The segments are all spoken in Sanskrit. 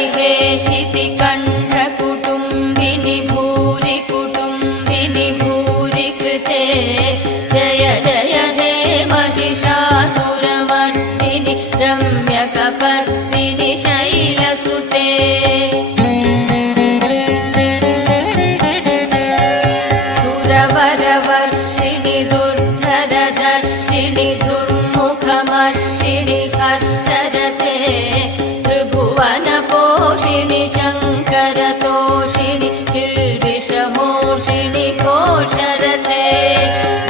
विहेशिति कण्ठकुटुम्बिनि भूरि कुटुम्बिनि भूरि कृते जय जय हे महिषासुरमर्दिनि रम्यकपर्दिनि शैलसुते सुरवरवर्षिणि दुर्धरदर्शिनि दुर्मुखमर्षिणि हर्षरते त्रिभुवनपोषिणि शङ्करतोषिणि किल्बिषमोषिणि कोशरथे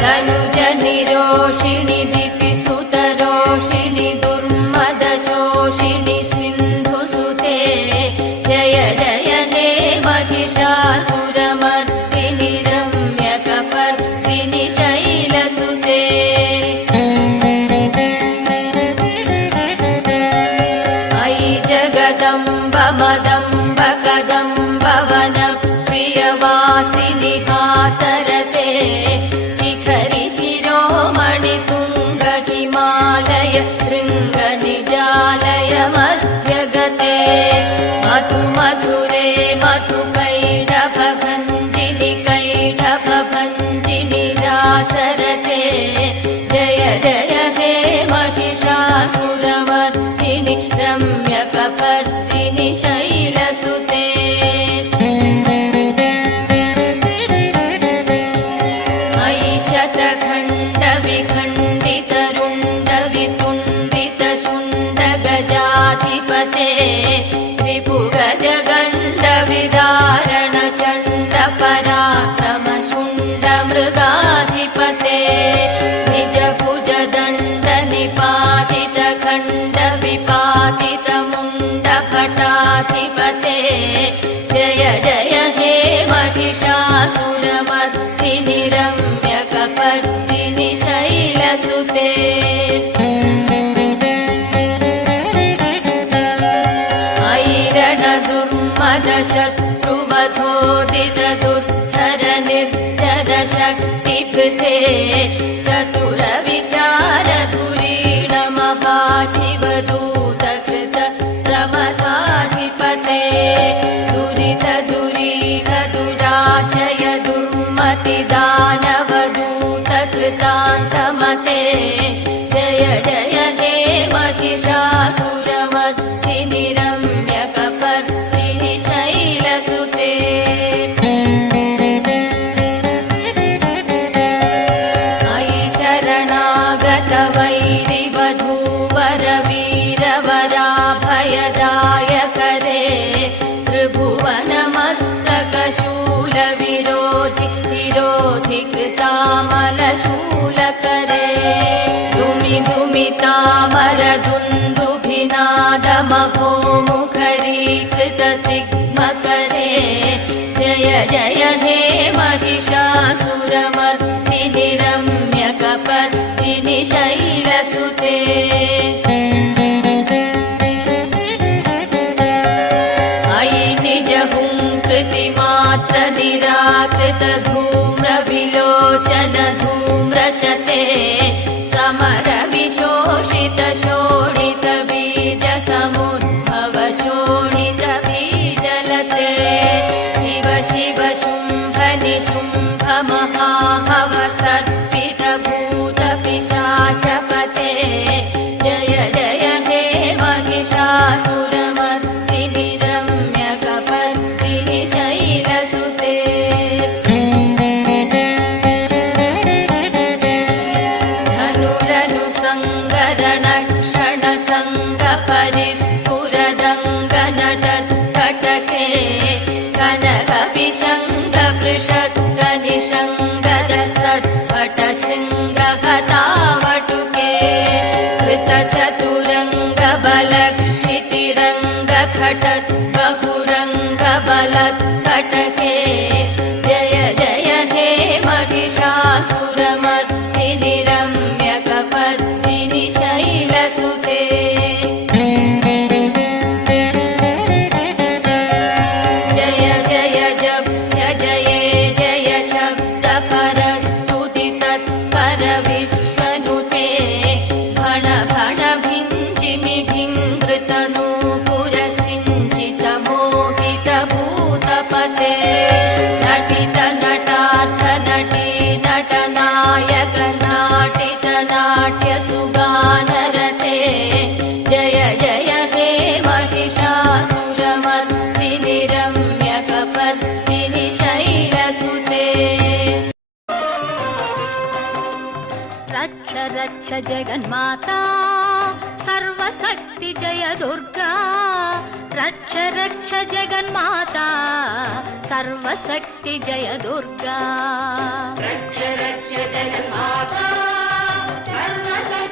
धनुजनिरोषिणि दितिसुतरोषिणि दुर्मदशोषिणि सिन्धुसुते जय जय हे महिषासुरमर्दिनि रम्यकपर्दिनि शैलसुते अयि जगदम्ब मदम्ब कदम्ब वनप्रियवासिनि हासरते शिखरि शिरोमणि तुङ्ग हिमालय शृङ्गनिजालय मध्यगते मधु मधुरे मधुकैटभभञ्जिनि कैटभभञ्जिनि रासरते जय जय हे महिषासुरमर्दिनि रम्यकपर्दिनि शैलसुते मयि शतखण्डविखण्डितरुण्डवितुण्डितशुण्डगजाधिपते रिपुगजगण्डविदारणचण्डपराक्रमशुण्डमृगाधिपते निजभुजदण्डनिपातितखण्डविपातितमुण्डभटाधिपते जय जय हे महिषासुरमर्दिनि रम्यकपर्दिनि शैलसुते रणदुर्मदशत्रुवधोदितदुर्धर निर्जरशक्तिभृते चतुरविचारधुरीण महाशिवदूतकृत प्रमथाधिपते दुरितदुरीह दुराशय दुर्मतिदानवदूतकृतान्तमते जय जय हे महिषासुरमर्दिनि रम्यकपर्दिनि शैलसुते अयि शरणागतवैरिवधूवरवीरवराभयदायकरे त्रिभुवनमस्तकशूलविरोधि शिरोधि कृतामलशूलकरे दुमि दुमितामरदुन्दुभिनादमहोमुखरीकृततिग्मकरे जय जय हे महिषासुरमर्दिनि रम्यकपर्दिनि शैलसुते अयि निजहुङ्कृतिमात्र निराकृतधूम्रविलोचन धूम्रशते समरविशोषितशोणितबीजसमुद्भवशोणितबीजलते शिव शिव शुम्भ निशुम्भ महाभवतर्पितभूतपिशाचपते जय जय हे महिषासुरमर्दिनि रम्यकपर्दिनि शैलसुते धनुरनुसङ्गरणक्षणसङ्गपरिस्फुरदङ्गनटत्कटके कनकविशङ्गपृषद्गनिशङ्गरसत्पटशृङ्गहतावटुके कृतचतुरङ्गबलक्षितिरङ्गखटद्बहुरङ्गबलत्कटके जय जय हे महिषासुरमर्दिनि रम्यकपर्दिनि शैलसुते जय जय जप्य जये जय शब्दपरस्तुतितत्पर विश्वनुते भण भण भिञ्जिमि भिङ्घृतनूपुरसिञ्चित जगन्माता सर्वशक्ति जय दुर्गा रक्ष रक्ष जगन्माता सर्वशक्ति जय दुर्गा रक्ष रक्ष जगन्माता सर्वशक्ति